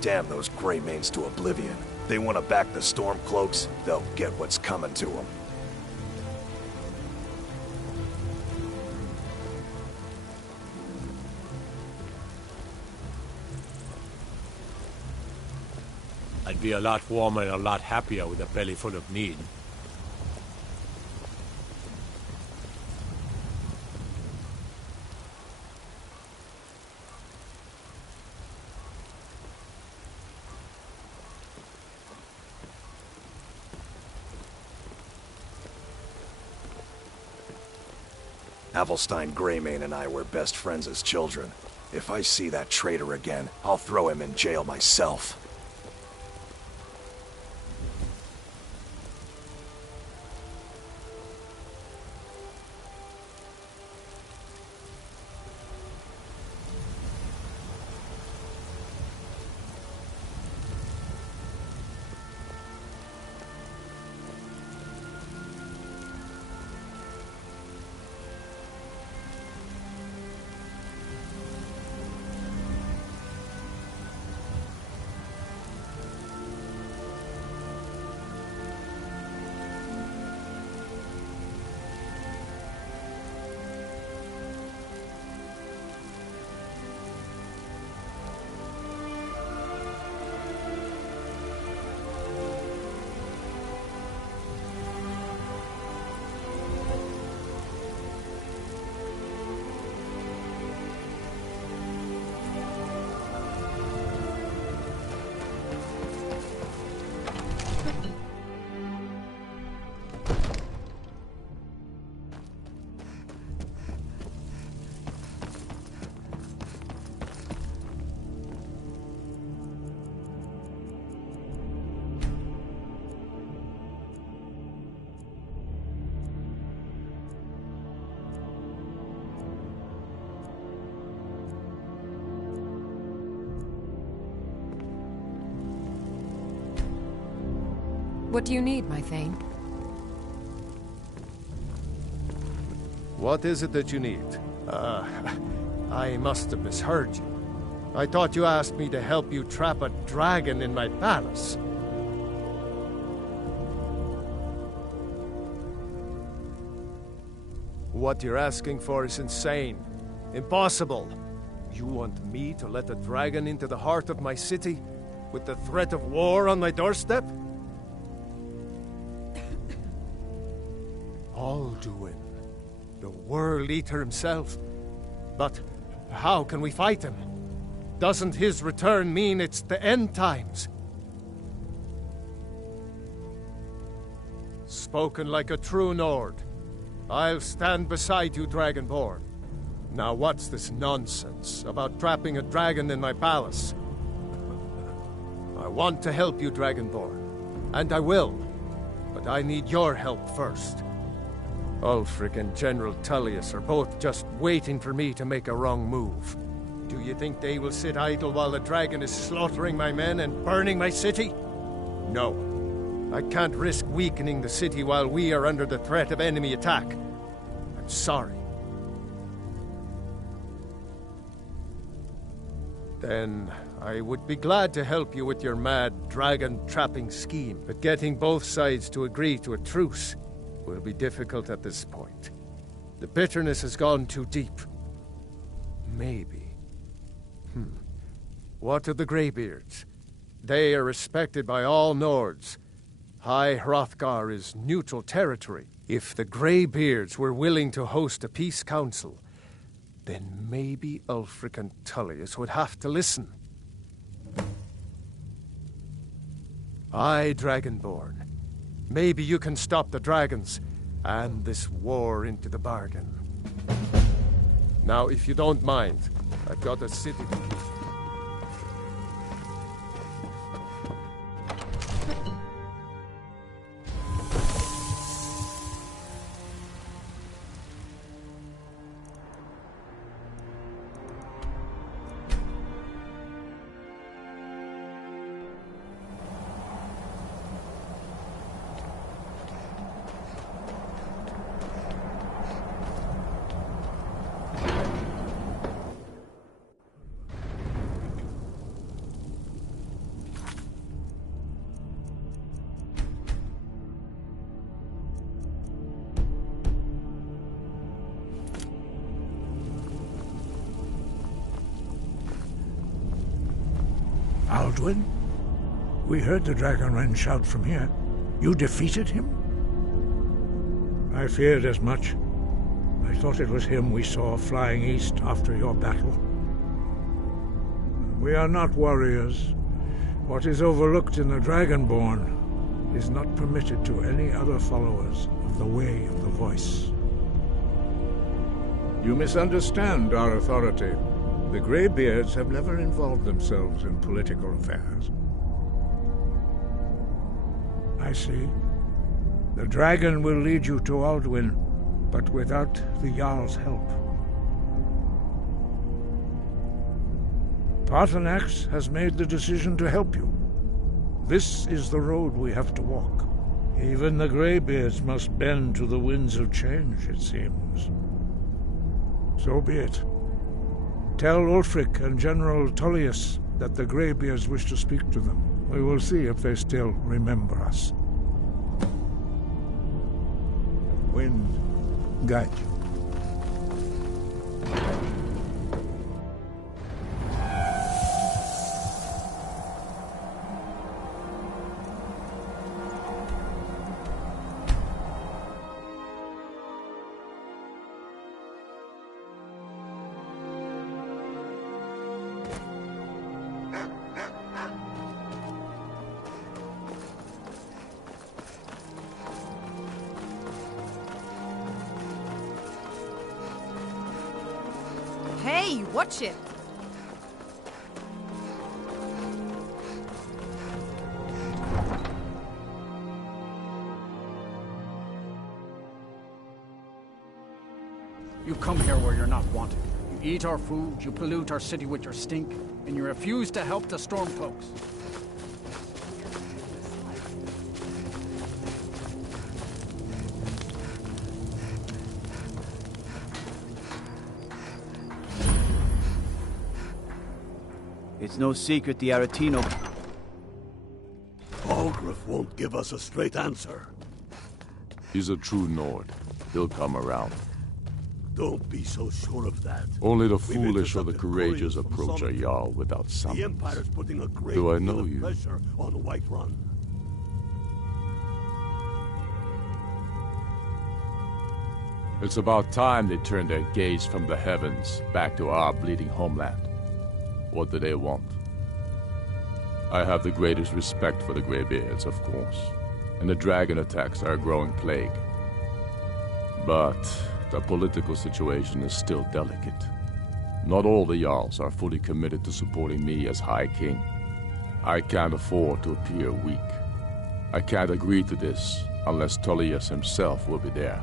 Damn those Greymanes to oblivion. They want to back the Stormcloaks, they'll get what's coming to them. I'd be a lot warmer and a lot happier with a belly full of need. Avelstein Greymane and I were best friends as children. If I see that traitor again, I'll throw him in jail myself. What do you need, my Thane? What is it that you need? I must have misheard you. I thought you asked me to help you trap a dragon in my palace. What you're asking for is insane. Impossible. You want me to let a dragon into the heart of my city, with the threat of war on my doorstep? Alduin, the World Eater himself. But how can we fight him? Doesn't his return mean it's the end times? Spoken like a true Nord. I'll stand beside you, Dragonborn. Now what's this nonsense about trapping a dragon in my palace? I want to help you, Dragonborn, and I will, but I need your help first. Ulfric and General Tullius are both just waiting for me to make a wrong move. Do you think they will sit idle while the dragon is slaughtering my men and burning my city? No. I can't risk weakening the city while we are under the threat of enemy attack. I'm sorry. Then I would be glad to help you with your mad dragon-trapping scheme, but getting both sides to agree to a truce will be difficult at this point. The bitterness has gone too deep. Maybe. What of the Greybeards? They are respected by all Nords. High Hrothgar is neutral territory. If the Greybeards were willing to host a peace council, then maybe Ulfric and Tullius would have to listen. Aye, Dragonborn. Maybe you can stop the dragons, and this war into the bargain. Now, if you don't mind, I've got a city to keep. Alduin? We heard the Dragonren shout from here. You defeated him? I feared as much. I thought it was him we saw flying east after your battle. We are not warriors. What is overlooked in the Dragonborn is not permitted to any other followers of the Way of the Voice. You misunderstand our authority. The Greybeards have never involved themselves in political affairs. I see. The dragon will lead you to Alduin, but without the Jarl's help. Paarthurnax has made the decision to help you. This is the road we have to walk. Even the Greybeards must bend to the winds of change, it seems. So be it. Tell Ulfric and General Tullius that the Greybeards wish to speak to them. We will see if they still remember us. Wind, guide you. Hey, watch it! You come here where you're not wanted. You eat our food, you pollute our city with your stink, and you refuse to help the Stormcloaks. It's no secret the Aretino... Algrif won't give us a straight answer. He's a true Nord. He'll come around. Don't be so sure of that. Only the We've foolish or the intercepted courageous couriers from approach a Solitude. Jarl without The summons. Empire's putting a great Do I deal know of you? pressure on Whiterun. It's about time they turned their gaze from the heavens back to our bleeding homeland. What do they want? I have the greatest respect for the Greybeards, of course, and the dragon attacks are a growing plague. But the political situation is still delicate. Not all the Jarls are fully committed to supporting me as High King. I can't afford to appear weak. I can't agree to this unless Tullius himself will be there.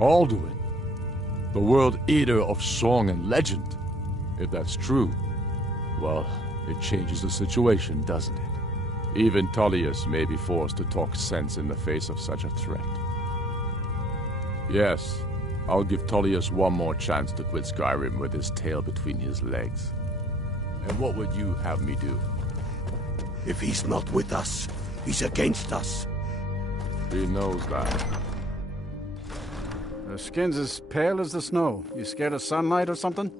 Alduin, the World Eater of song and legend. If that's true, well, it changes the situation, doesn't it? Even Tullius may be forced to talk sense in the face of such a threat. Yes, I'll give Tullius one more chance to quit Skyrim with his tail between his legs. And what would you have me do? If he's not with us, he's against us. He knows that. Their skin's as pale as the snow. You scared of sunlight or something?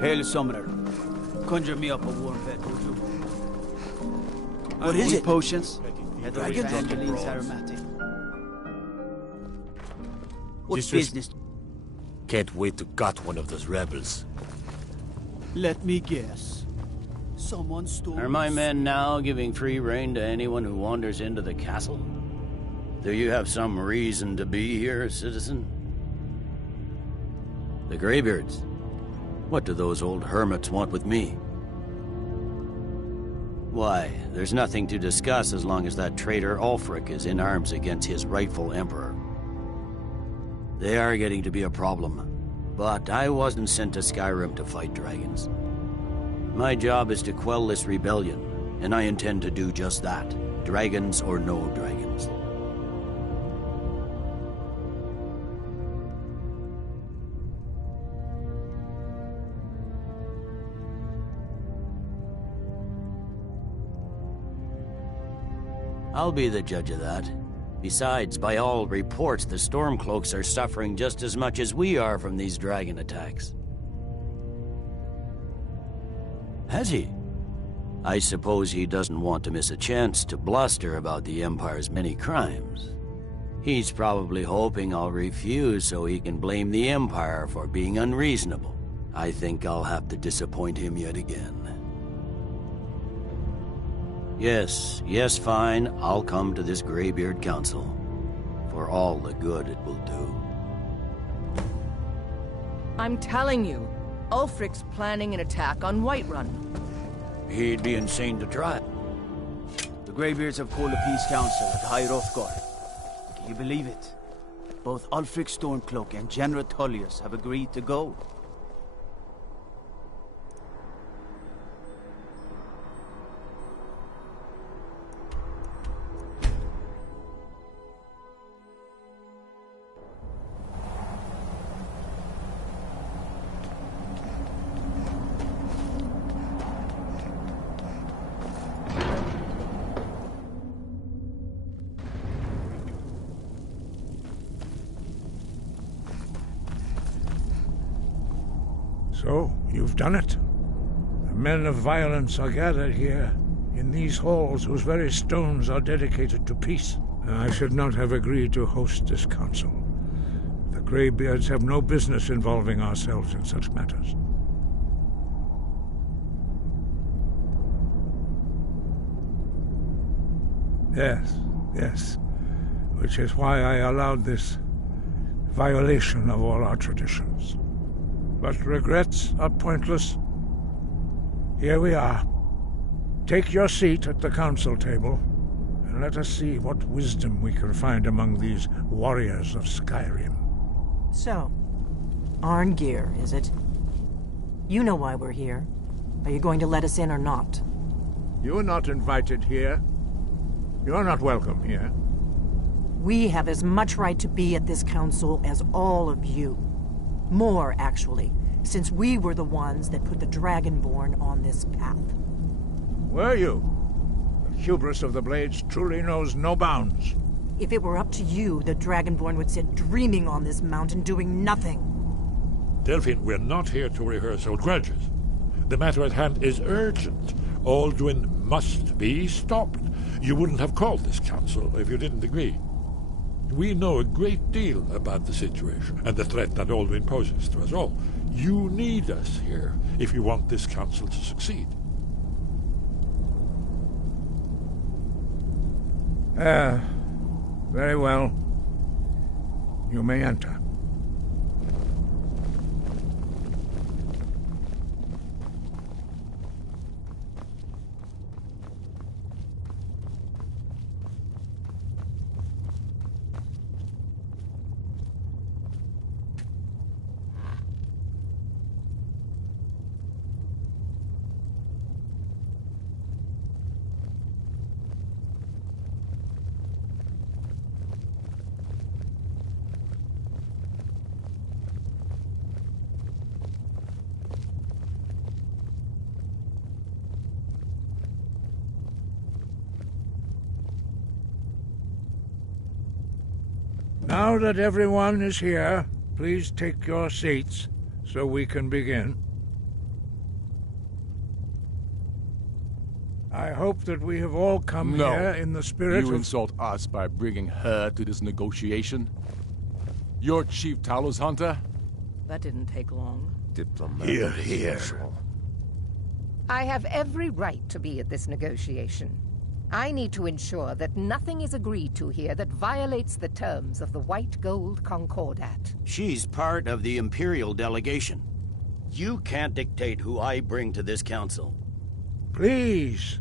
Hail, Summoner. Conjure me up a warm bed, would you? What is it? Potions. Dragons on the Evangeline's broads. aromatic. What This is- business? Can't wait to gut one of those rebels. Let me guess. Someone stole... Are my men now giving free rein to anyone who wanders into the castle? Do you have some reason to be here, citizen? The Greybeards. What do those old hermits want with me? Why, there's nothing to discuss as long as that traitor Ulfric is in arms against his rightful emperor. They are getting to be a problem, but I wasn't sent to Skyrim to fight dragons. My job is to quell this rebellion, and I intend to do just that. dragons or no dragons. I'll be the judge of that. Besides, by all reports, the Stormcloaks are suffering just as much as we are from these dragon attacks. Has he? I suppose he doesn't want to miss a chance to bluster about the Empire's many crimes. He's probably hoping I'll refuse so he can blame the Empire for being unreasonable. I think I'll have to disappoint him yet again. Yes, fine. I'll come to this Greybeard Council. For all the good it will do. I'm telling you, Ulfric's planning an attack on Whiterun. He'd be insane to try. The Greybeards have called a peace council at High Hrothgar. Can you believe it? Both Ulfric Stormcloak and General Tullius have agreed to go. So, you've done it. The men of violence are gathered here, in these halls whose very stones are dedicated to peace. I should not have agreed to host this council. The Greybeards have no business involving ourselves in such matters. Yes. Which is why I allowed this violation of all our traditions. But regrets are pointless. Here we are. Take your seat at the council table, and let us see what wisdom we can find among these warriors of Skyrim. So, Arngeir, is it? You know why we're here. Are you going to let us in or not? You are not invited here. You are not welcome here. We have as much right to be at this council as all of you. More, actually, since we were the ones that put the Dragonborn on this path. Were you? The hubris of the Blades truly knows no bounds. If it were up to you, the Dragonborn would sit dreaming on this mountain doing nothing. Delphine, we're not here to rehearse old grudges. The matter at hand is urgent. Alduin must be stopped. You wouldn't have called this council if you didn't agree. We know a great deal about the situation and the threat that Alduin poses to us all. You need us here if you want this council to succeed. Very well. You may enter. Now that everyone is here, please take your seats so we can begin. I hope that we have all come here in the spirit of... You insult us by bringing her to this negotiation? You're Chief Talos Hunter? That didn't take long. Hear, hear. I have every right to be at this negotiation. I need to ensure that nothing is agreed to here that violates the terms of the White Gold Concordat. She's part of the Imperial delegation. You can't dictate who I bring to this council. Please,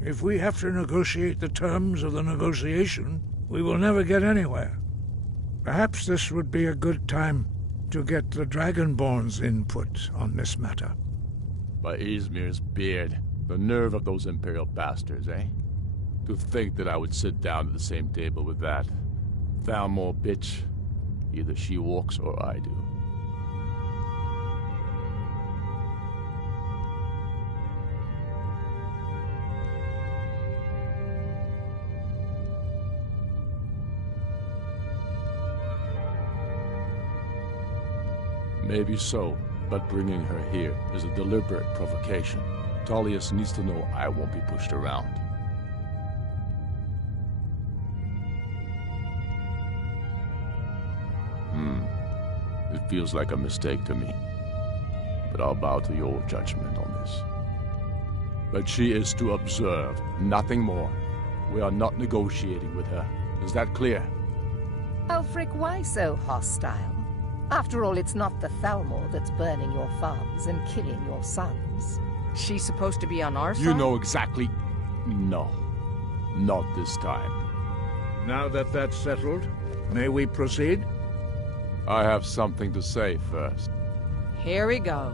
if we have to negotiate the terms of the negotiation, we will never get anywhere. Perhaps this would be a good time to get the Dragonborn's input on this matter. By Izmir's beard, the nerve of those Imperial bastards, eh? To think that I would sit down at the same table with that Thalmor bitch. Either she walks or I do. Maybe so, but bringing her here is a deliberate provocation. Tullius needs to know I won't be pushed around. It feels like a mistake to me, but I'll bow to your judgment on this. But she is to observe, nothing more. We are not negotiating with her. Is that clear? Ulfric, why so hostile? After all, it's not the Thalmor that's burning your farms and killing your sons. She's supposed to be on our side? You know exactly... No. Not this time. Now that that's settled, may we proceed? I have something to say first. Here we go.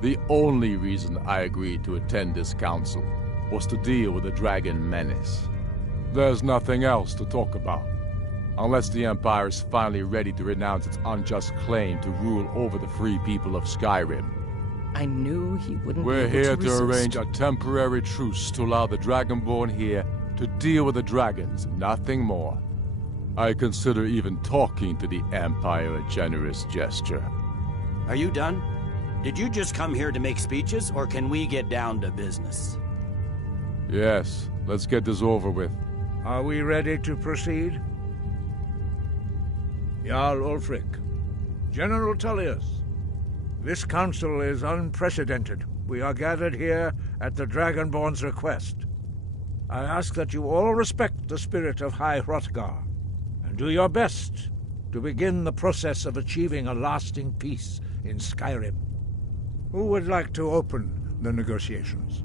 The only reason I agreed to attend this council was to deal with the dragon menace. There's nothing else to talk about. Unless the Empire is finally ready to renounce its unjust claim to rule over the free people of Skyrim. I knew he wouldn't We're be able here to to resist. arrange a temporary truce to allow the Dragonborn here to deal with the dragons, nothing more. I consider even talking to the Empire a generous gesture. Are you done? Did you just come here to make speeches, or can we get down to business? Yes, let's get this over with. Are we ready to proceed? Jarl Ulfric, General Tullius, this council is unprecedented. We are gathered here at the Dragonborn's request. I ask that you all respect the spirit of High Hrothgar, and do your best to begin the process of achieving a lasting peace in Skyrim. Who would like to open the negotiations?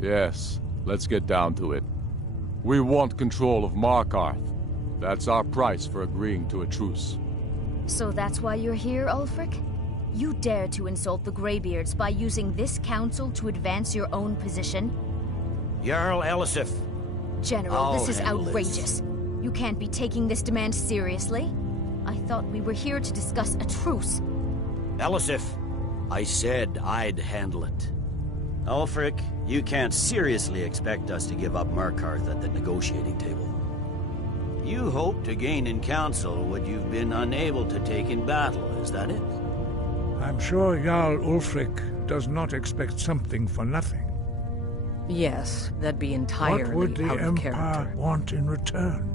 Yes, let's get down to it. We want control of Markarth. That's our price for agreeing to a truce. So that's why you're here, Ulfric? You dare to insult the Greybeards by using this council to advance your own position? Jarl Elisif. General, this is outrageous. You can't be taking this demand seriously. I thought we were here to discuss a truce. Elisif, I said I'd handle it. Ulfric, you can't seriously expect us to give up Markarth at the negotiating table. You hope to gain in council what you've been unable to take in battle, is that it? I'm sure Jarl Ulfric does not expect something for nothing. Yes, that'd be entirely What would the out of Empire character. want in return?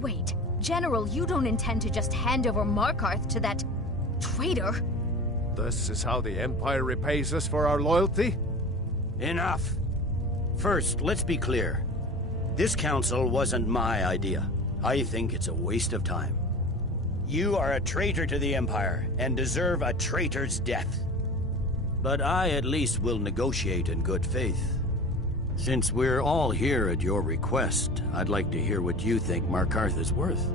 Wait, General, you don't intend to just hand over Markarth to that traitor? This is how the Empire repays us for our loyalty? Enough. First, let's be clear. This council wasn't my idea. I think it's a waste of time. You are a traitor to the Empire, and deserve a traitor's death. But I at least will negotiate in good faith. Since we're all here at your request, I'd like to hear what you think Markarth is worth.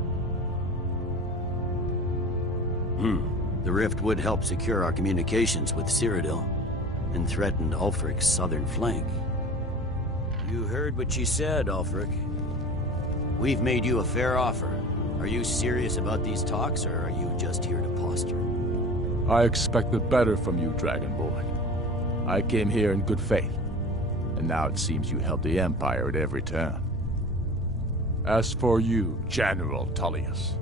The rift would help secure our communications with Cyrodiil, and threatened Ulfric's southern flank. You heard what she said, Ulfric. We've made you a fair offer. Are you serious about these talks, or are you just here to posture? I expected better from you, Dragonborn. I came here in good faith, and now it seems you help the Empire at every turn. As for you, General Tullius,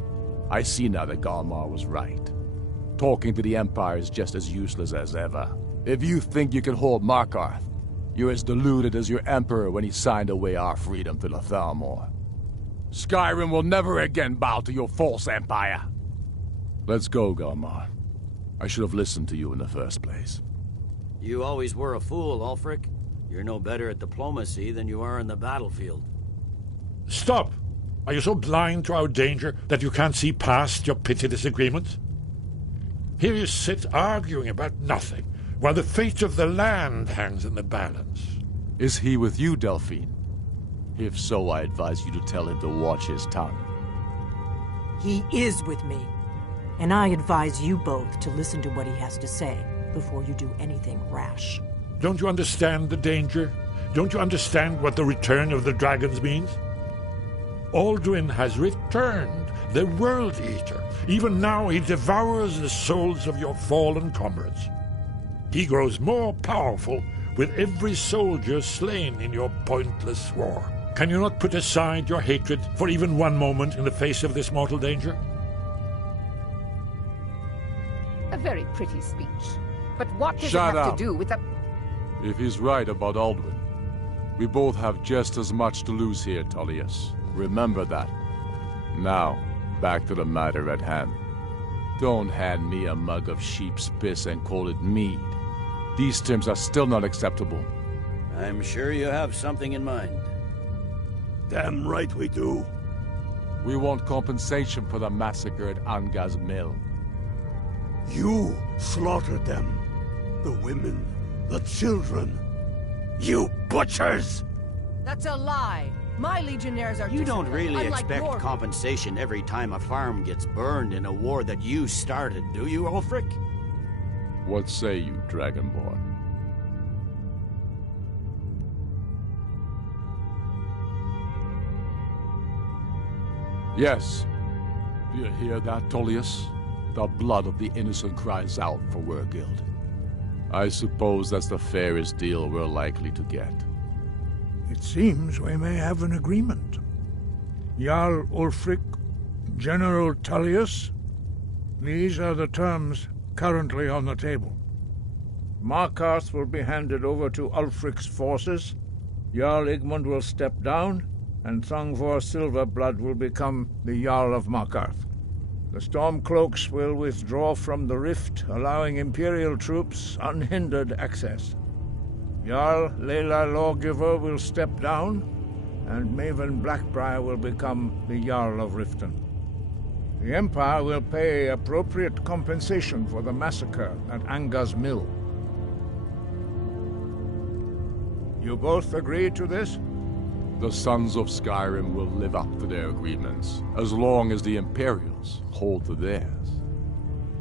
I see now that Galmar was right. Talking to the Empire is just as useless as ever. If you think you can hold Markarth, you're as deluded as your Emperor when he signed away our freedom to the Thalmor. Skyrim will never again bow to your false empire. Let's go, Galmar. I should have listened to you in the first place. You always were a fool, Ulfric. You're no better at diplomacy than you are in the battlefield. Stop! Are you so blind to our danger that you can't see past your petty disagreements? Here you sit arguing about nothing, while the fate of the land hangs in the balance. Is he with you, Delphine? If so, I advise you to tell him to watch his tongue. He is with me. And I advise you both to listen to what he has to say before you do anything rash. Don't you understand the danger? Don't you understand what the return of the dragons means? Alduin has returned, the World Eater. Even now he devours the souls of your fallen comrades. He grows more powerful with every soldier slain in your pointless war. Can you not put aside your hatred for even one moment in the face of this mortal danger? A very pretty speech. But what does Shut it have up. to do with the... If he's right about Alduin, we both have just as much to lose here, Tullius. Remember that. Now, back to the matter at hand. Don't hand me a mug of sheep's piss and call it mead. These terms are still not acceptable. I'm sure you have something in mind. Damn right we do. We want compensation for the massacre at Anga's mill. You slaughtered them. The women, the children. You butchers! That's a lie. My legionnaires are You don't disciplined, really unlike expect your... compensation every time a farm gets burned in a war that you started, do you, Ulfric? What say you, Dragonborn? Yes. Do you hear that, Tullius? The blood of the innocent cries out for Wergild. I suppose that's the fairest deal we're likely to get. It seems we may have an agreement. Jarl Ulfric, General Tullius, these are the terms currently on the table. Markarth will be handed over to Ulfric's forces, Jarl Igmund will step down, and Thongvor Silverblood will become the Jarl of Markarth. The Stormcloaks will withdraw from the rift, allowing Imperial troops unhindered access. Jarl Leila Lawgiver will step down, and Maven Blackbriar will become the Jarl of Riften. The Empire will pay appropriate compensation for the massacre at Anga's mill. You both agree to this? The Sons of Skyrim will live up to their agreements, as long as the Imperials hold to theirs.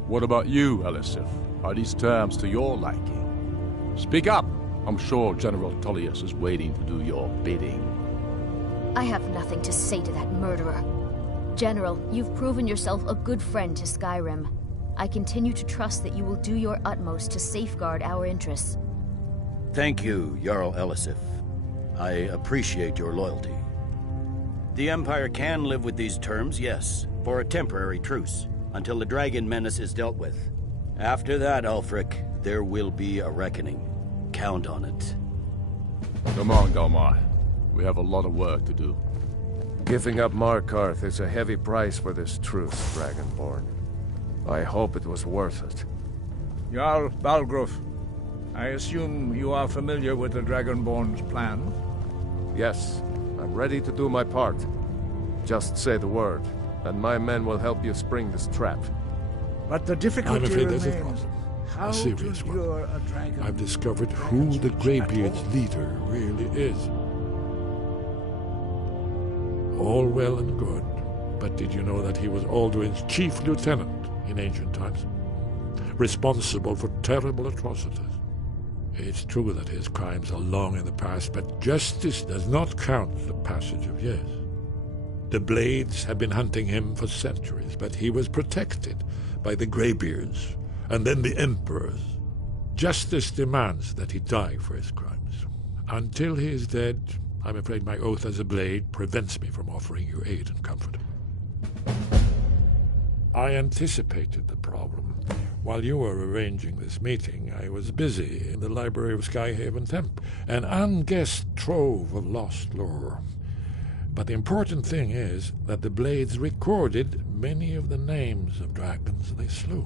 What about you, Elisif? Are these terms to your liking? Speak up! I'm sure General Tullius is waiting to do your bidding. I have nothing to say to that murderer. General, you've proven yourself a good friend to Skyrim. I continue to trust that you will do your utmost to safeguard our interests. Thank you, Jarl Elisif. I appreciate your loyalty. The Empire can live with these terms, yes, for a temporary truce, until the dragon menace is dealt with. After that, Ulfric, there will be a reckoning. Count on it. Come on, Galmar. We have a lot of work to do. Giving up Markarth is a heavy price for this truce, Dragonborn. I hope it was worth it. Jarl Balgruf, I assume you are familiar with the Dragonborn's plan? Yes, I'm ready to do my part. Just say the word, and my men will help you spring this trap. But the difficulty I'm afraid remains. there's a problem. How A serious to one. lure a dragon I've discovered who the Greybeard's leader really is. All well and good, but did you know that he was Alduin's chief lieutenant in ancient times? Responsible for terrible atrocities. It's true that his crimes are long in the past, but justice does not count the passage of years. The Blades have been hunting him for centuries, but he was protected by the Greybeards, and then the Emperors. Justice demands that he die for his crimes. Until he is dead, I'm afraid my oath as a Blade prevents me from offering you aid and comfort. I anticipated the problem. While you were arranging this meeting, I was busy in the library of Skyhaven Temple, an unguessed trove of lost lore. But the important thing is that the Blades recorded many of the names of dragons they slew.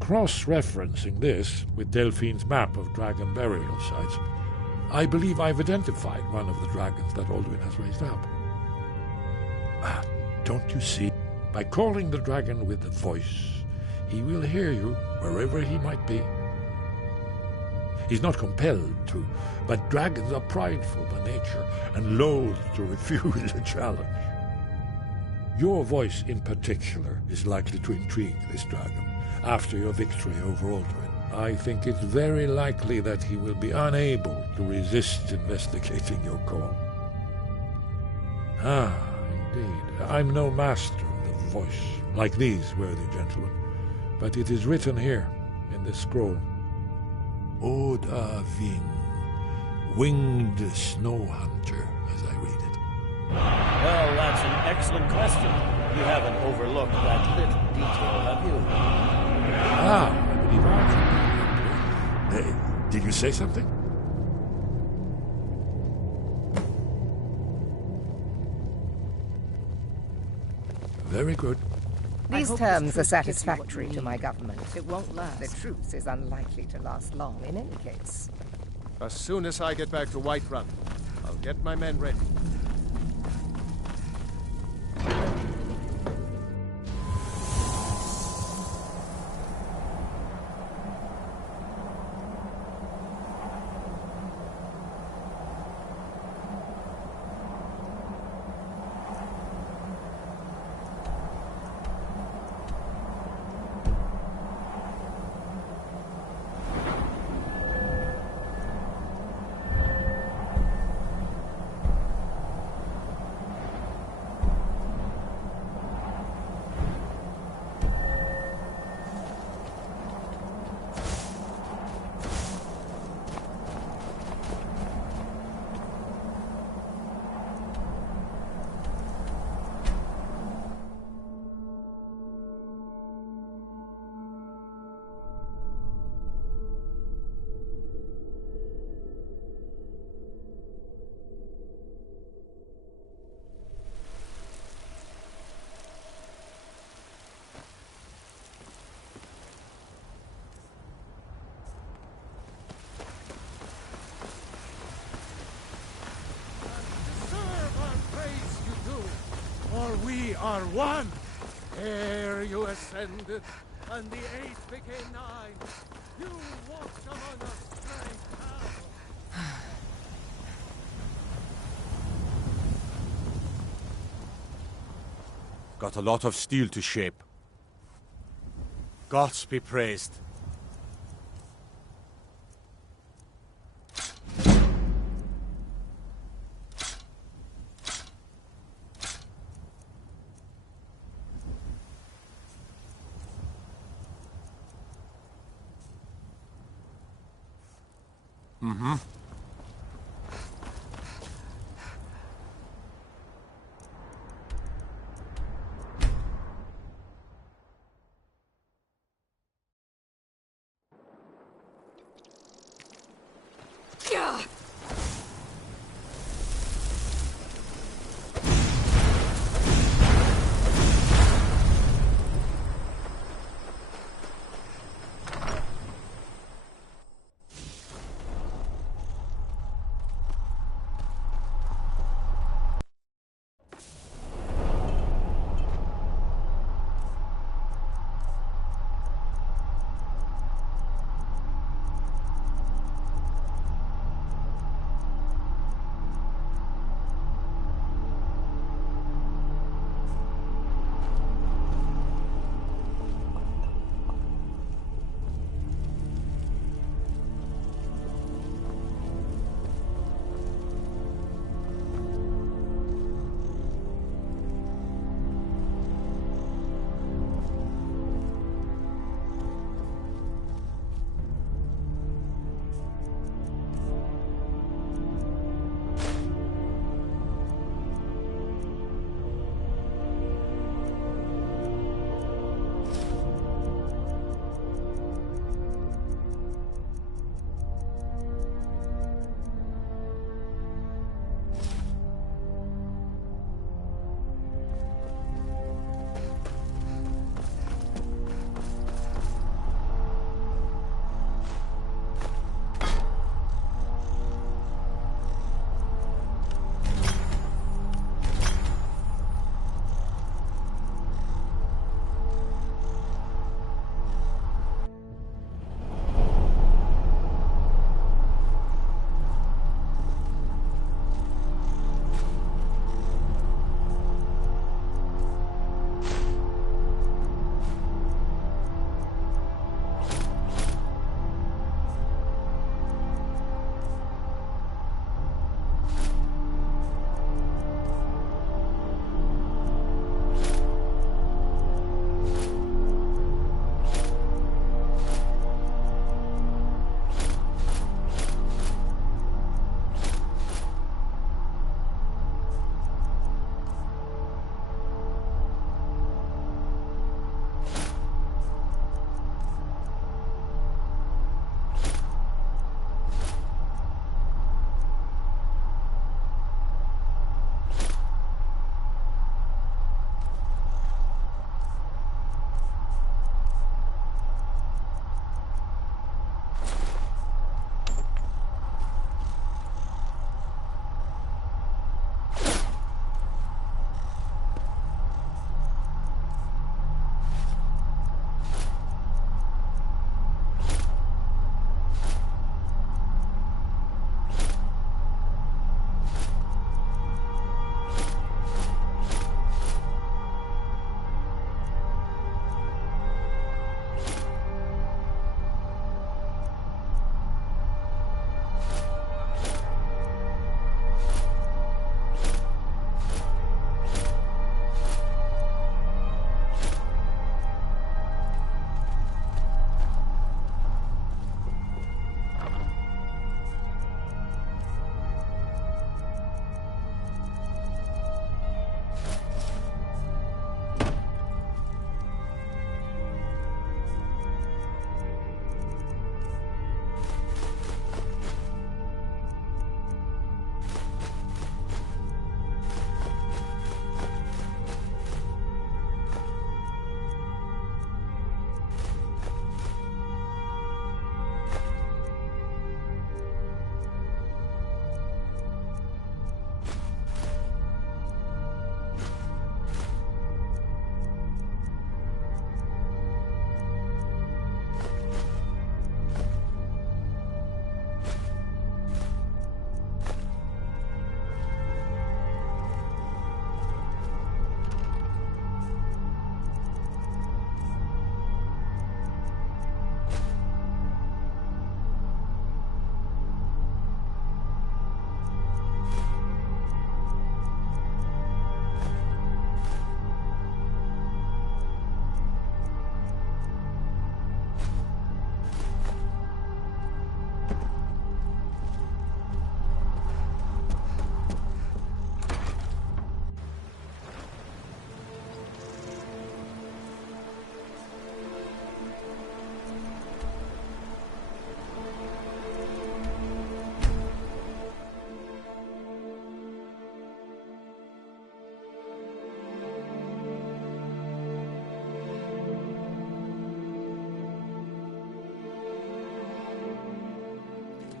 Cross-referencing this with Delphine's map of dragon burial sites, I believe I've identified one of the dragons that Alduin has raised up. Don't you see? By calling the dragon with the voice, he will hear you wherever he might be. He's not compelled to, but dragons are prideful by nature and loath to refuse a challenge. Your voice in particular is likely to intrigue this dragon after your victory over Alduin. I think it's very likely that he will be unable to resist investigating your call. Ah, indeed. I'm no master of the voice, like these worthy gentlemen, but it is written here in this scroll. Oda Ving, winged snow hunter, as I read it. Well, that's an excellent question. You haven't overlooked that little detail, have you? Ah, I believe I can. Hey, did you say something? Very good. These terms are satisfactory to my government. It won't last. The truce is unlikely to last long in any case. As soon as I get back to Whiterun, I'll get my men ready. We are one. Ere you ascended, and the 8 became 9. You walked among us, great power. Got a lot of steel to shape. Gods be praised. Mm-hmm.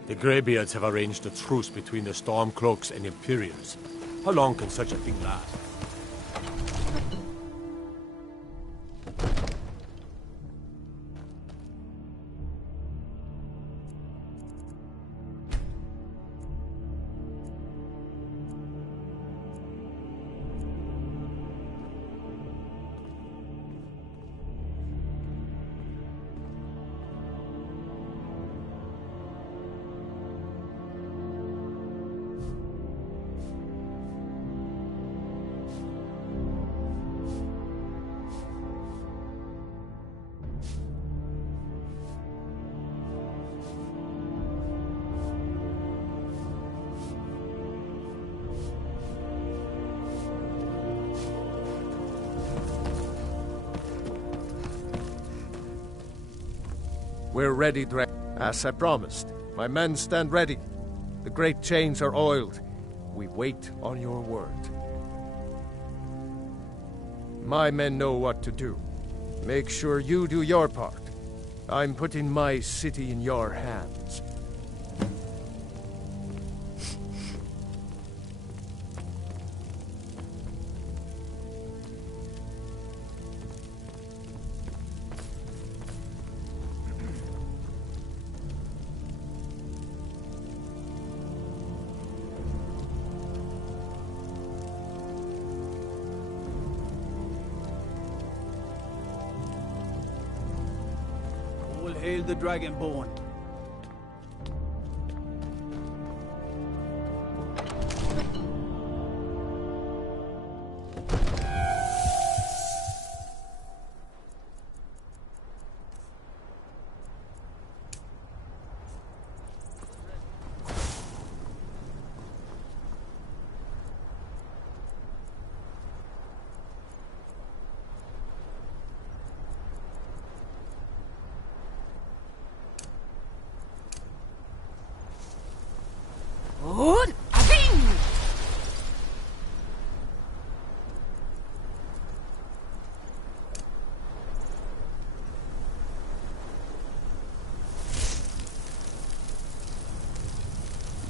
The Greybeards have arranged a truce between the Stormcloaks and Imperials. How long can such a thing last? We're ready, as I promised. My men stand ready. The great chains are oiled. We wait on your word. My men know what to do. Make sure you do your part. I'm putting my city in your hands. Hail the Dragonborn.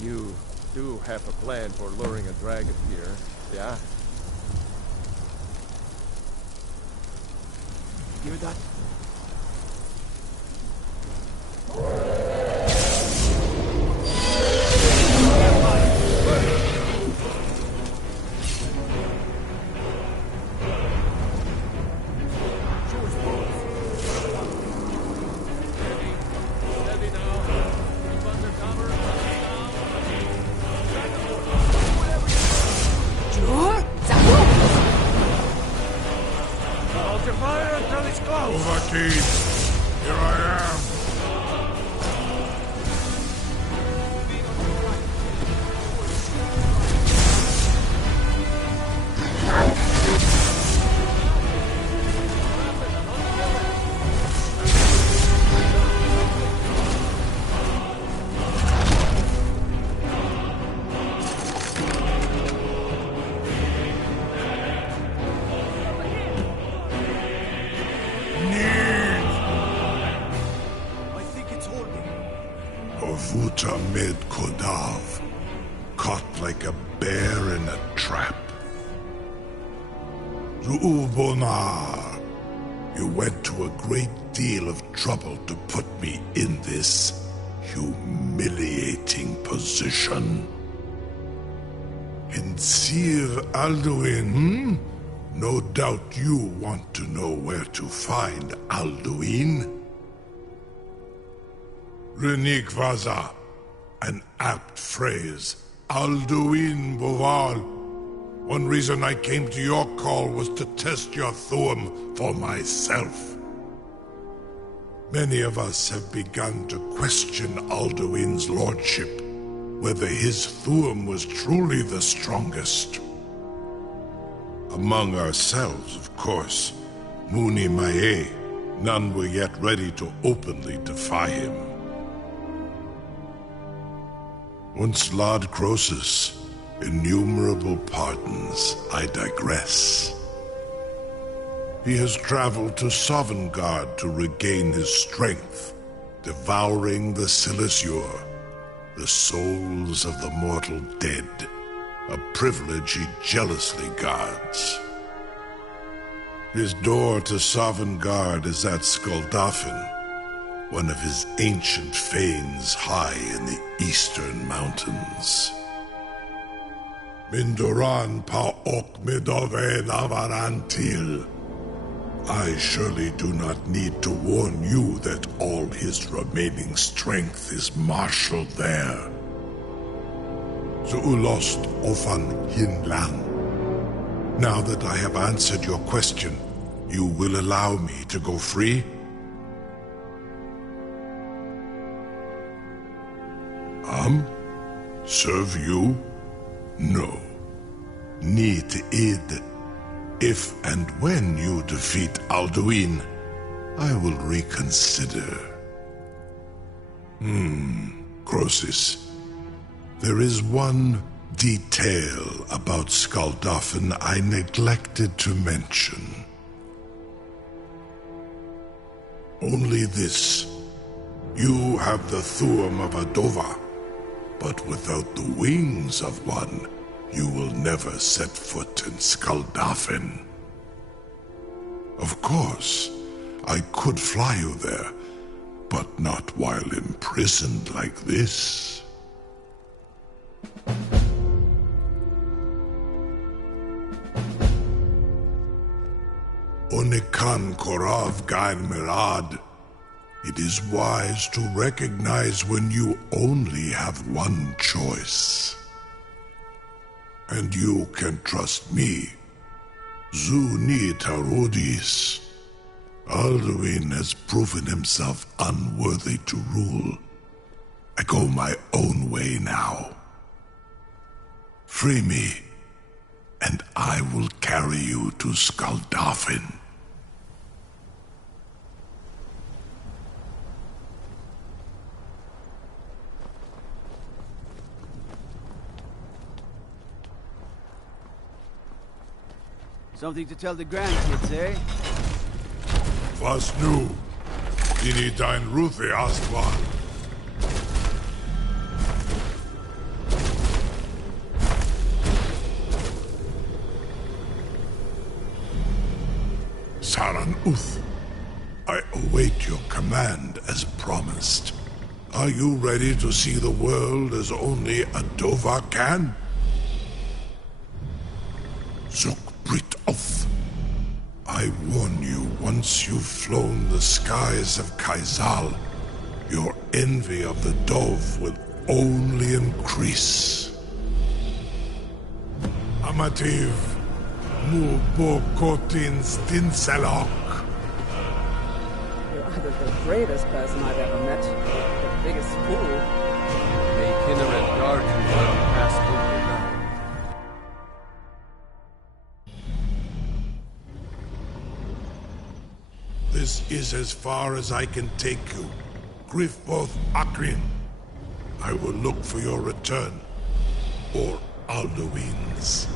You do have a plan for luring a dragon here, yeah? Hear that? Med Kodav, caught like a bear in a trap. Zuubonar, you went to a great deal of trouble to put me in this humiliating position. Kinsir Alduin, No doubt you want to know where to find Alduin. Renik Vaza, an apt phrase. Alduin Boval. One reason I came to your call was to test your Thuum for myself. Many of us have begun to question Alduin's lordship, whether his Thuum was truly the strongest. Among ourselves, of course, Muni Mae, none were yet ready to openly defy him. Once Lord Croesus, innumerable pardons, I digress. He has traveled to Sovngarde to regain his strength, devouring the Silesure. the souls of the mortal dead, a privilege he jealously guards. His door to Sovngarde is at Skuldafn, one of his ancient fanes high in the eastern mountains. Mindoran pa ok midove navarantil. I surely do not need to warn you that all his remaining strength is marshaled there. Zuulost ofan hinlan. Now that I have answered your question, you will allow me to go free? Serve you? No. Need id. If and when you defeat Alduin, I will reconsider. Croesus. There is one detail about Skuldafn I neglected to mention. Only this. You have the Thuum of a Dova, but without the wings of one, you will never set foot in Skuldafn. Of course, I could fly you there, but not while imprisoned like this. Onikan Korav Gain Mirad. It is wise to recognize when you only have one choice. And you can trust me. Zuni Tarudis. Alduin has proven himself unworthy to rule. I go my own way now. Free me, and I will carry you to Skuldafn. Something to tell the grandkids, eh? Was nu? Dini dein Ruthi Astval. Saran Uth. I await your command as promised. Are you ready to see the world as only a Dova can? Zuk Brit Oth. I warn you, once you've flown the skies of Kaizal, your envy of the Dove will only increase. Amativ, mu bokotin stinselok. You're either the greatest person I've ever met, or the biggest fool. May Kinneret guard you while you pass over now. This is as far as I can take you. Grifboth Akrin. I will look for your return. Or Alduin's.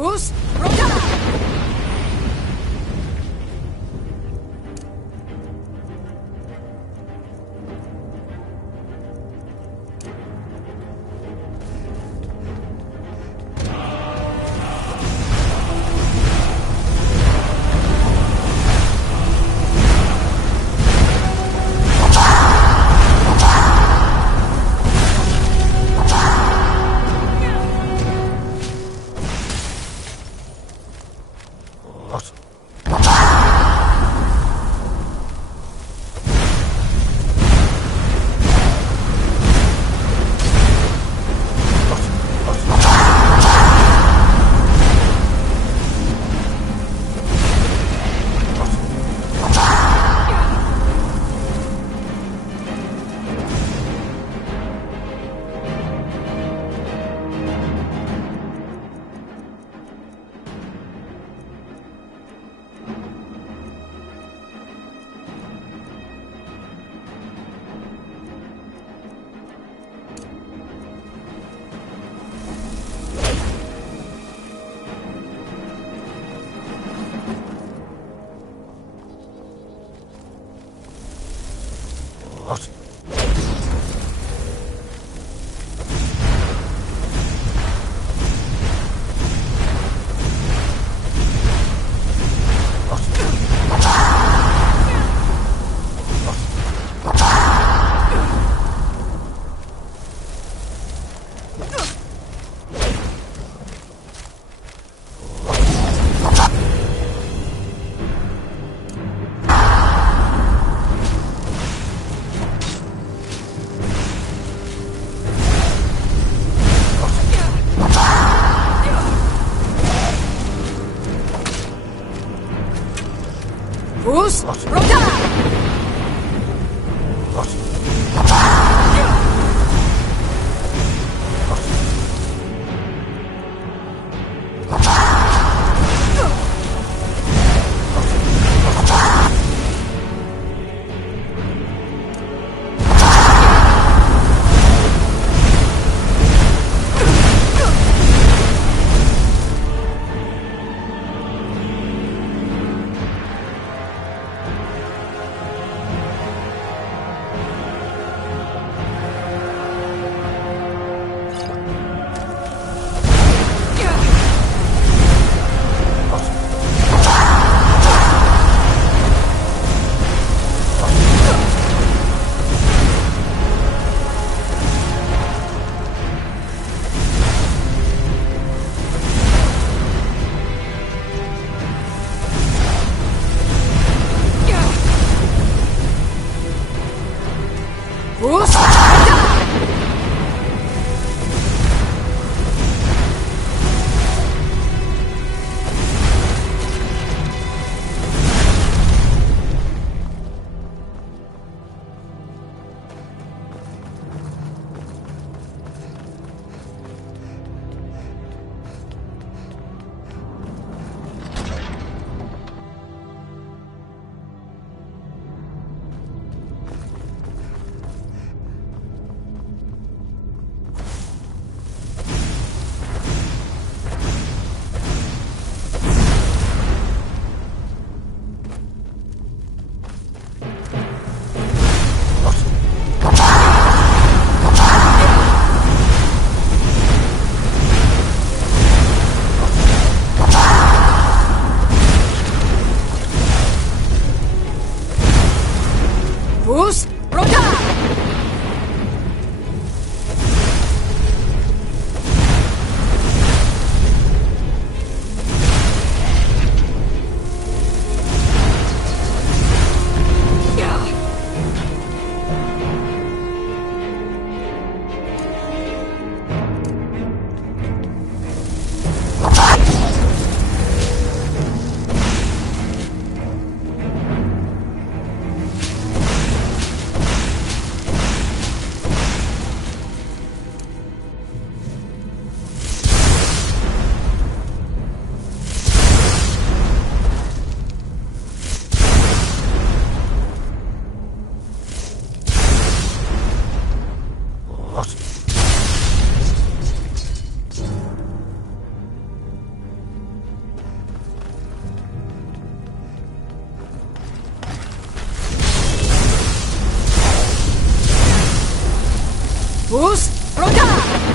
Who's Rota? Who's Rota? Boost! Roda!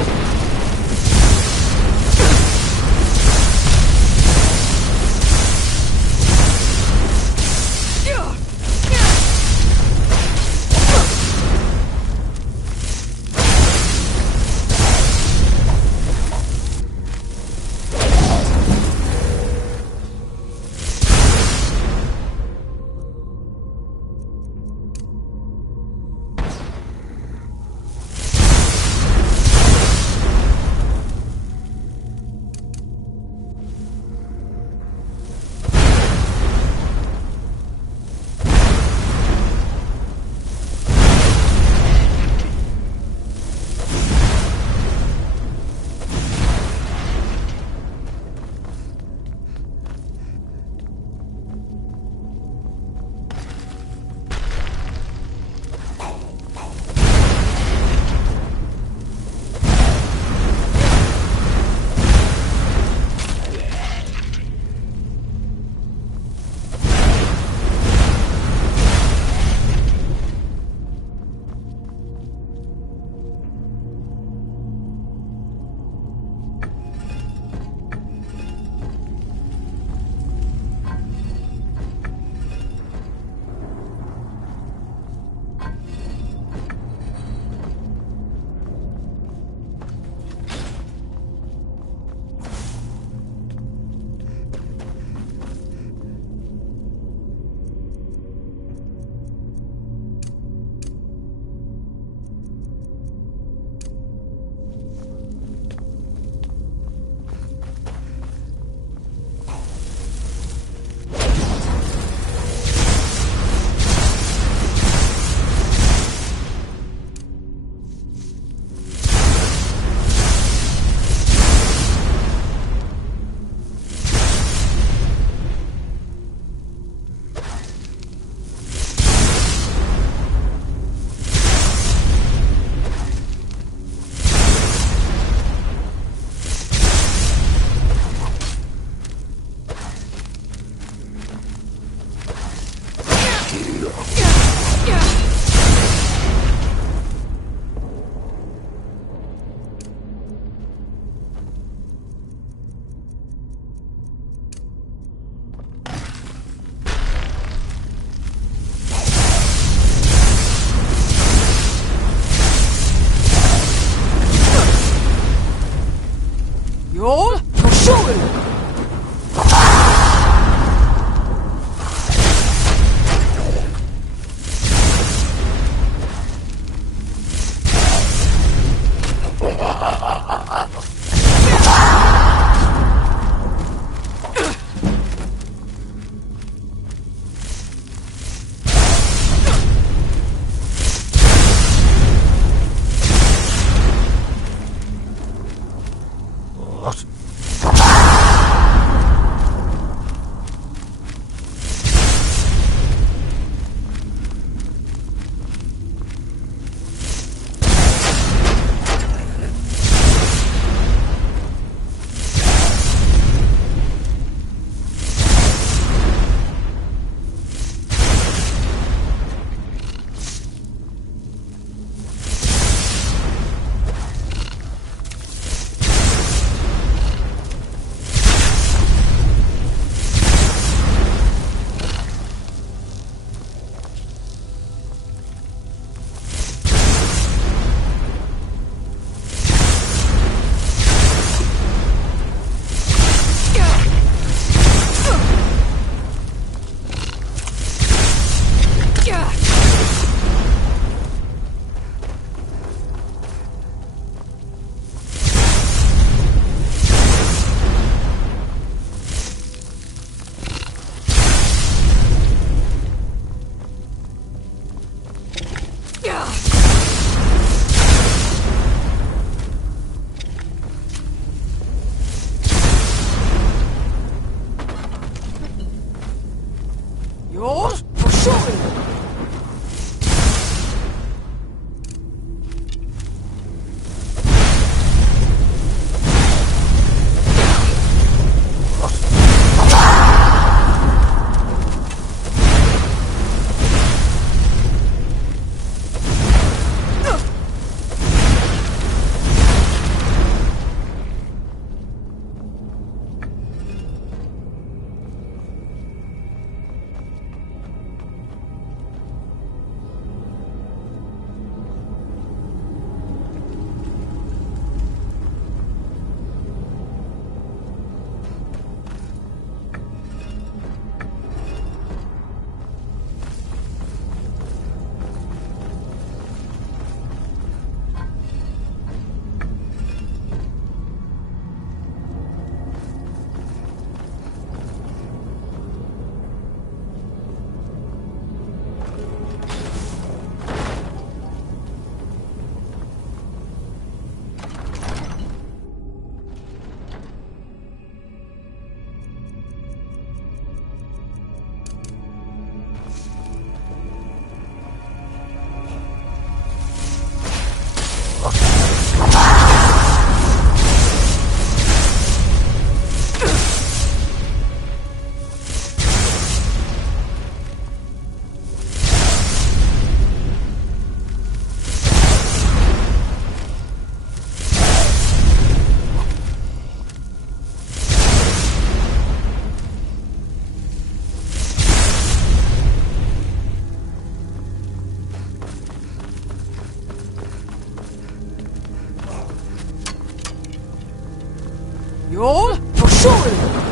Roll to shoot! What? Jol, Toshul!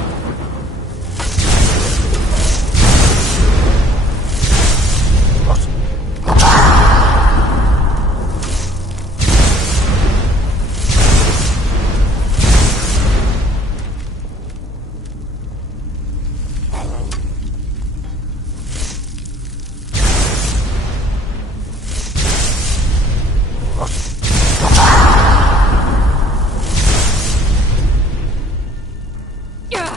Yeah.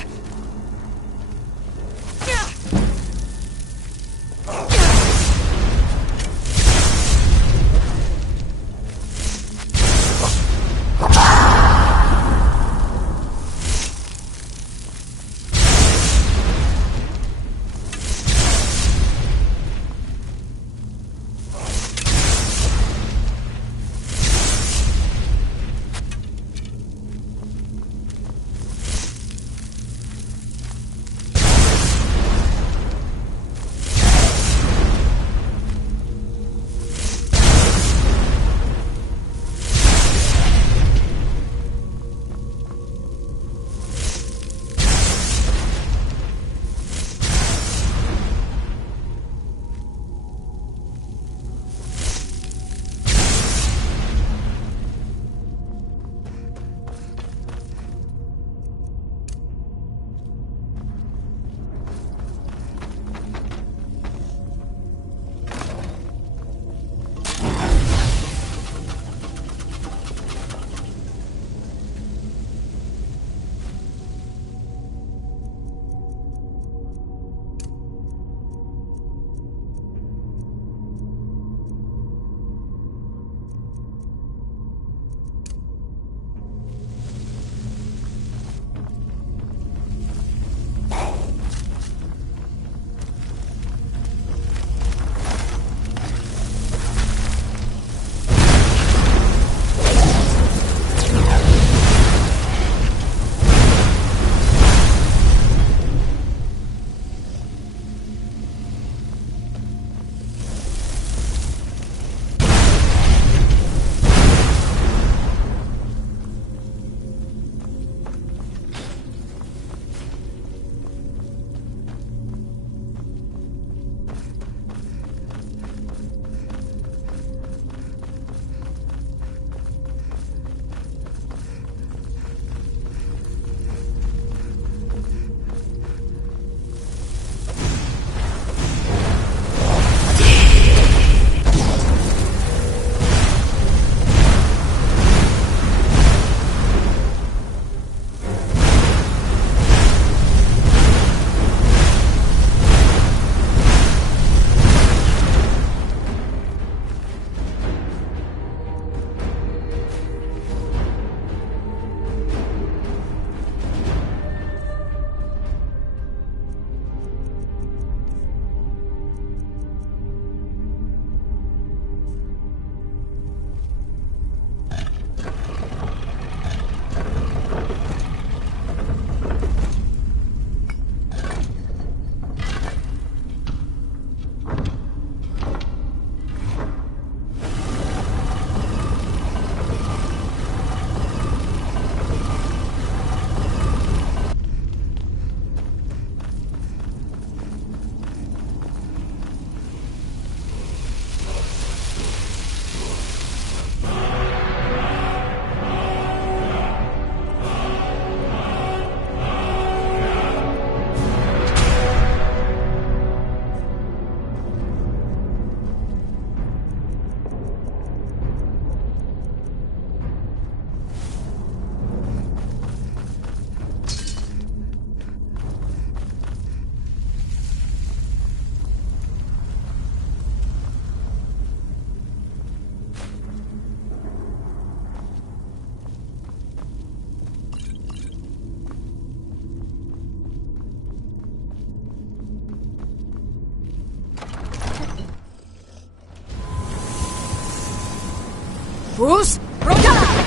Fus, Roda!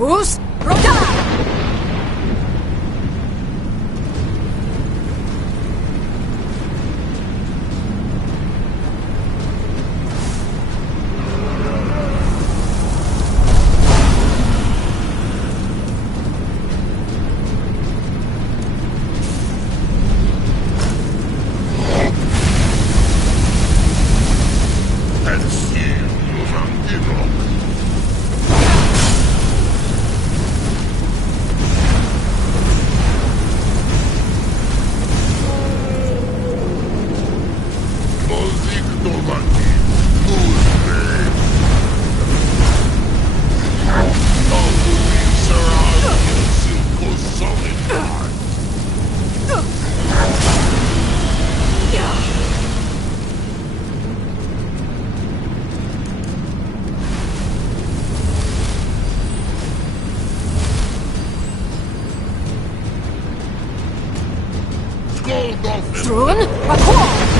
Fus, Roda! Thrun, Bakor!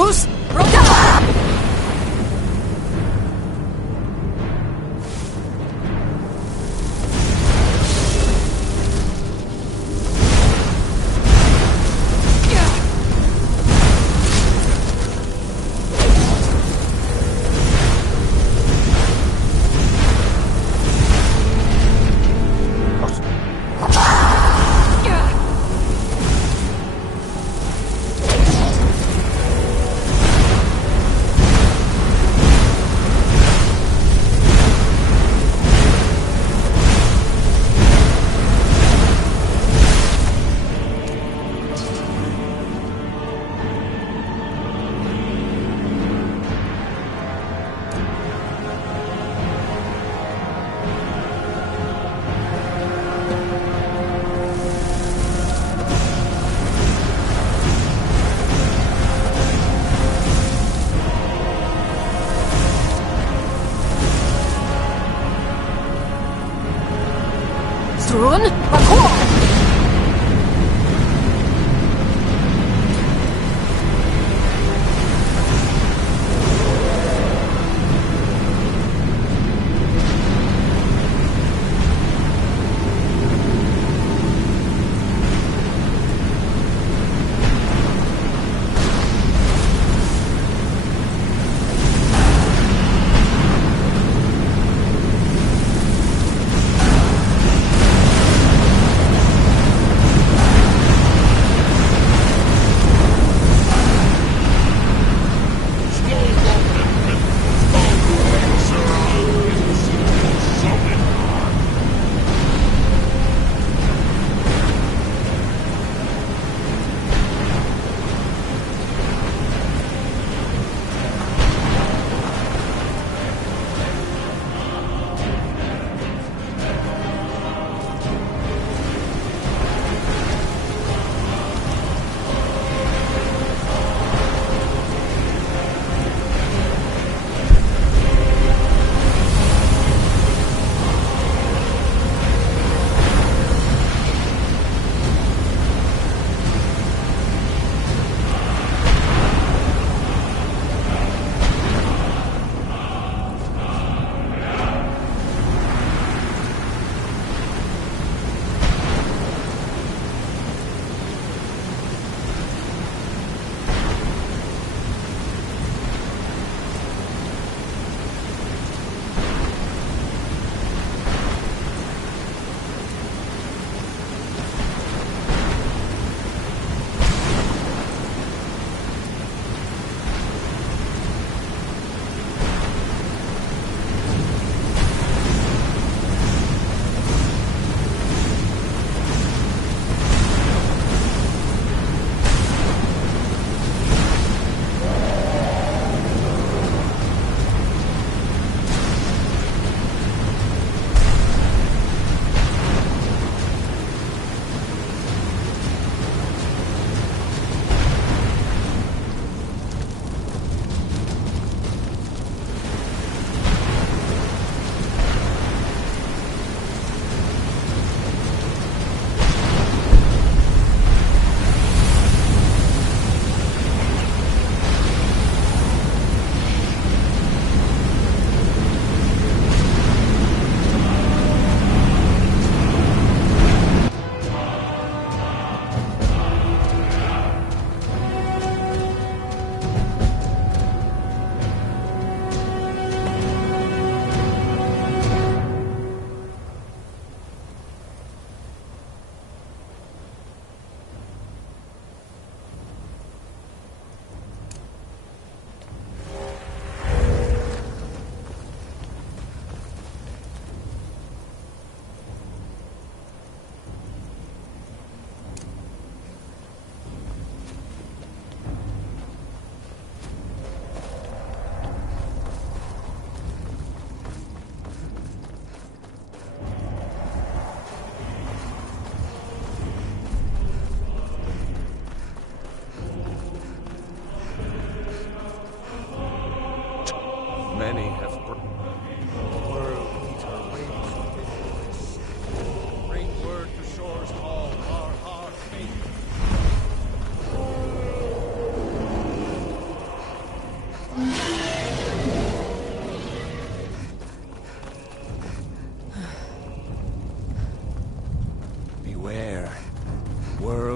Fus, Roda! Strun, parkour!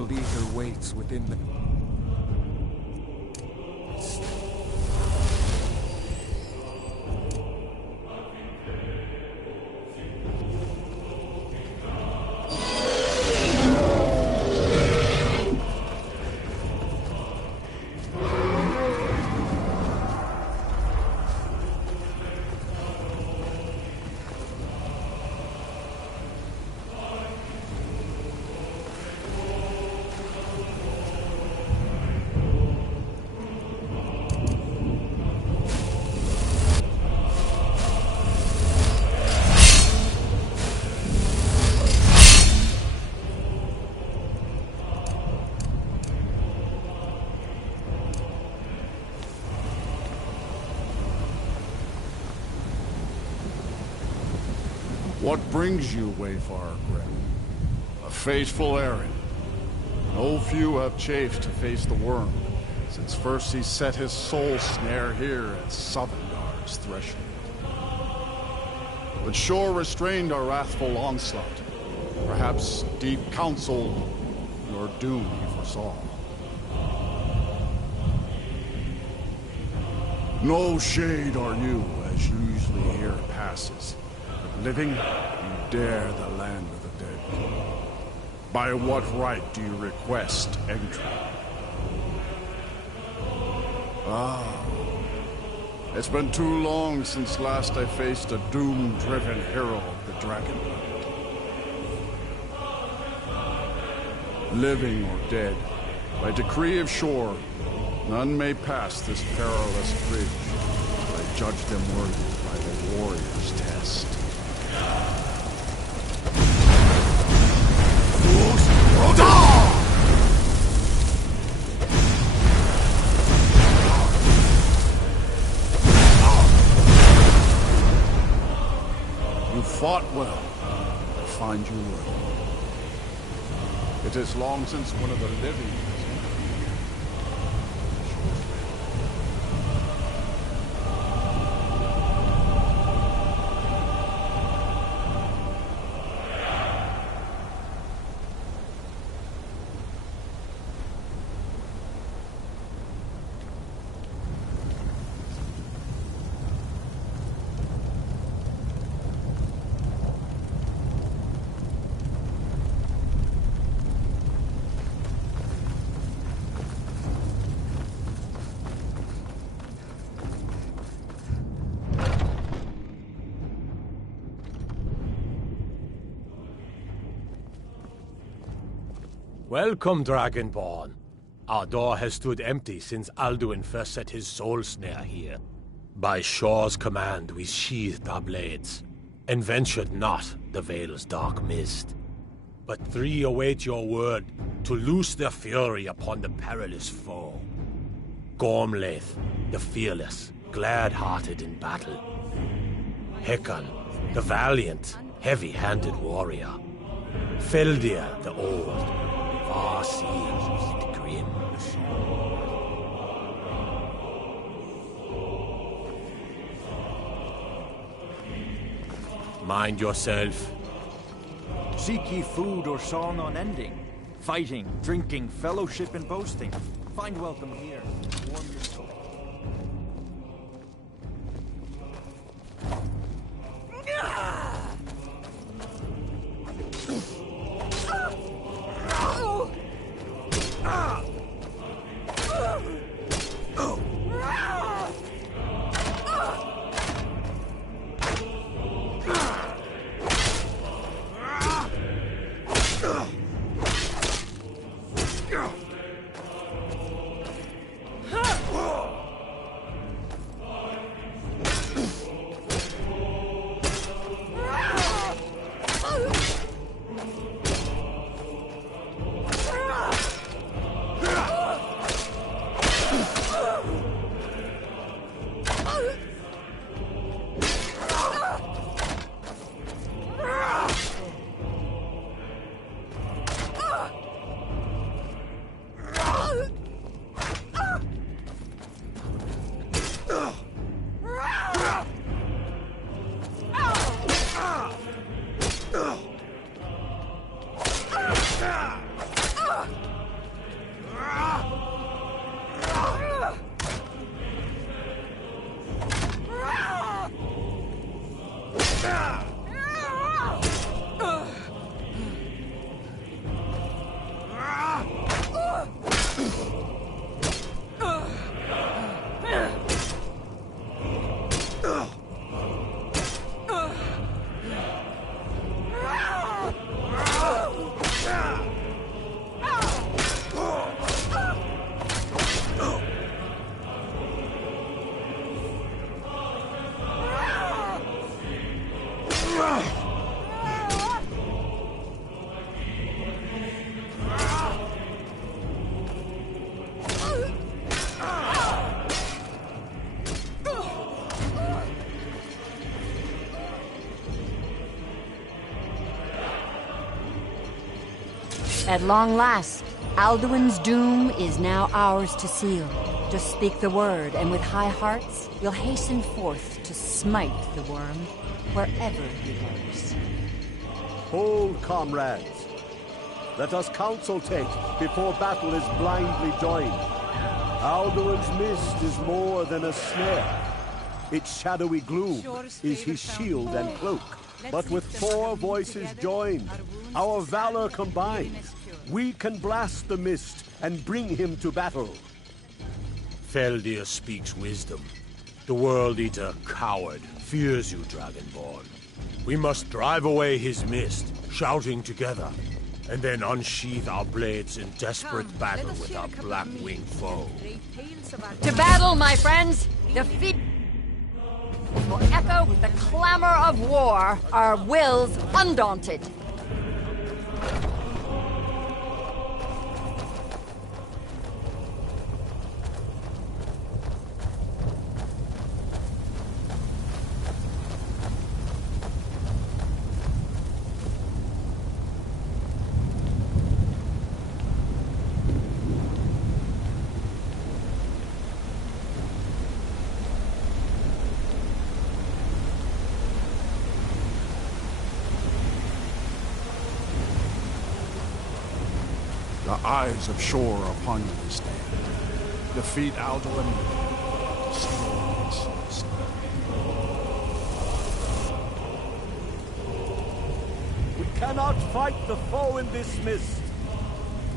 World Eater waits within the... What brings you, Wayfarer Grim? A faithful errand. No few have chafed to face the worm, since first he set his soul snare here at Sovngar's threshold. But Shor restrained our wrathful onslaught. Perhaps deep counsel, your doom he foresaw. No shade are you, as usually here passes. Living, you dare the land of the dead. By what right do you request entry? Ah, it's been too long since last I faced a doom-driven hero of the Dragonland. Living or dead, by decree of Shor, none may pass this perilous bridge. I judge them worthy by the warrior's test. You fought well. I find you worthy. It is long since one of the living has Welcome, Dragonborn. Our door has stood empty since Alduin first set his soul snare here. By Shor's command, we sheathed our blades, and ventured not the Vale's dark mist. But three await your word to loose their fury upon the perilous foe. Gormlaith, the fearless, glad-hearted in battle. Hekon, the valiant, heavy-handed warrior. Feldir, the old, far-seeing and grim. Mind yourself. Seek ye food or song unending, fighting, drinking, fellowship, and boasting. Find welcome here. Warm your soul. At long last, Alduin's doom is now ours to seal. Just speak the word, and with high hearts, we'll hasten forth to smite the worm wherever he lurks. Hold, comrades. Let us counsel take before battle is blindly joined. Alduin's mist is more than a snare. Its shadowy gloom is his shield and cloak. But with 4 voices joined, our valor combined, we can blast the mist and bring him to battle. Feldir speaks wisdom. The World Eater, coward, fears you, Dragonborn. We must drive away his mist, shouting together, and then unsheath our blades in desperate battle with our black-winged foe. To battle, my friends! Defeat will echo with the clamor of war, our wills undaunted. The eyes of Shore are upon you this day. Defeat Alduin. Destroy his soul. We cannot fight the foe in this mist.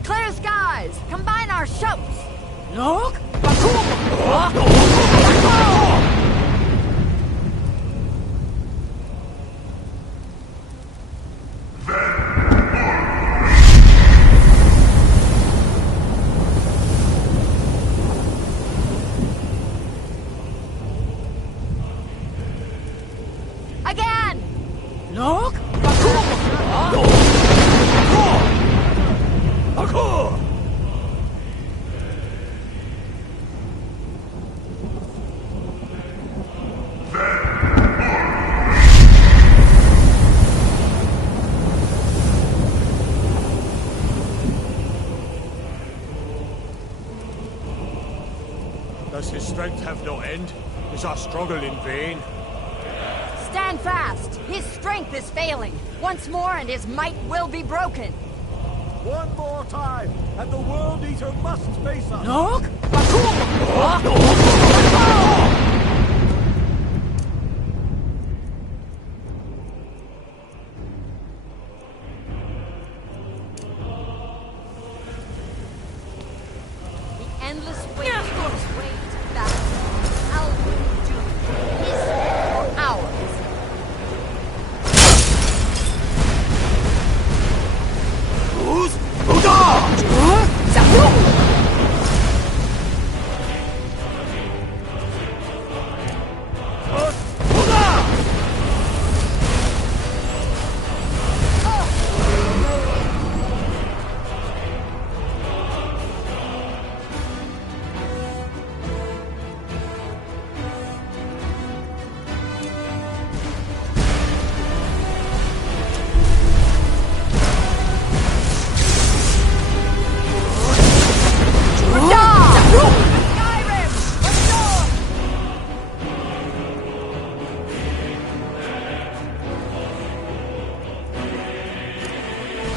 Clear skies! Combine our shouts! Look! Again! Look! Does his strength have no end? Is our struggle in vain? Stand fast! His strength is failing. Once more and his might will be broken. One more time, and the World Eater must face us. Look! The endless weight gives way to battle. Alduin's doom is ours.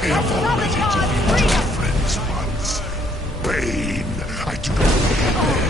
I've already defeated your friends once. Bane, I do not need them.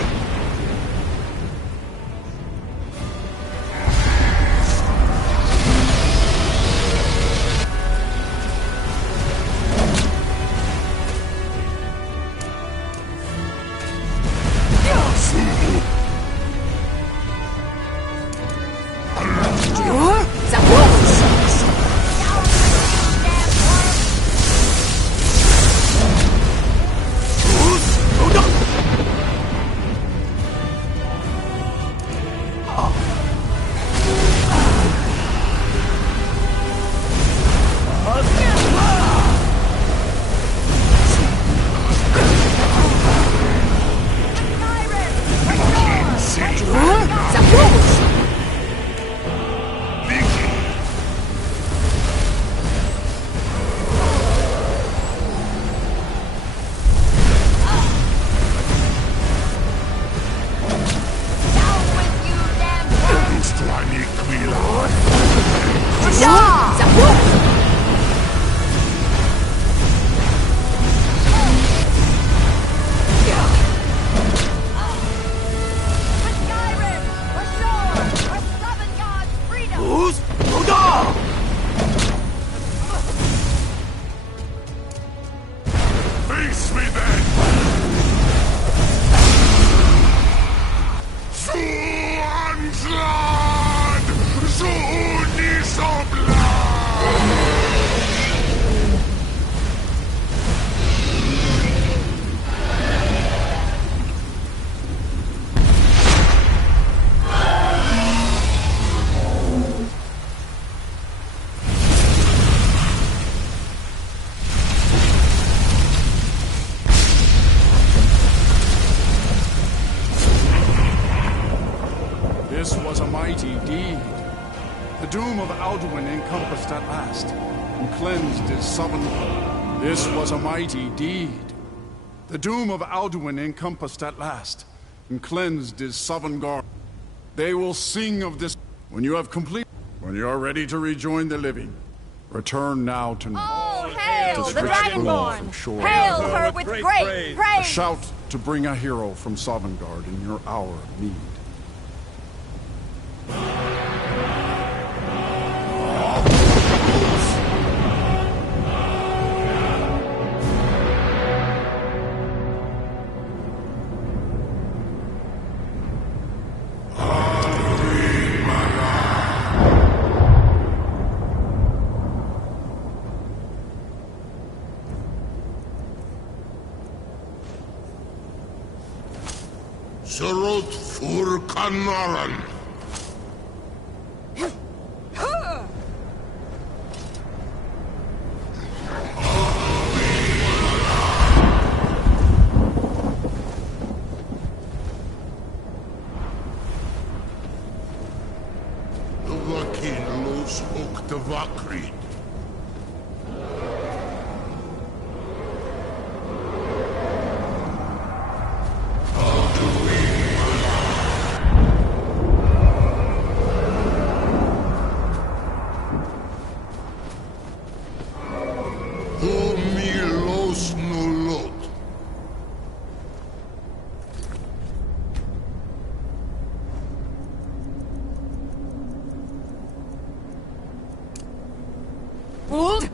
doom of Alduin encompassed at last, and cleansed is Sovngarde. This was a mighty deed. The doom of Alduin encompassed at last, and cleansed is Sovngarde. They will sing of this when you have completed. When you are ready to rejoin the living, return now to Hail the Dragonborn! Hail her with great praise! A shout to bring a hero from Sovngarde in your hour of need. Surut fur kanaran. Vakin los oktavakrid. Uld?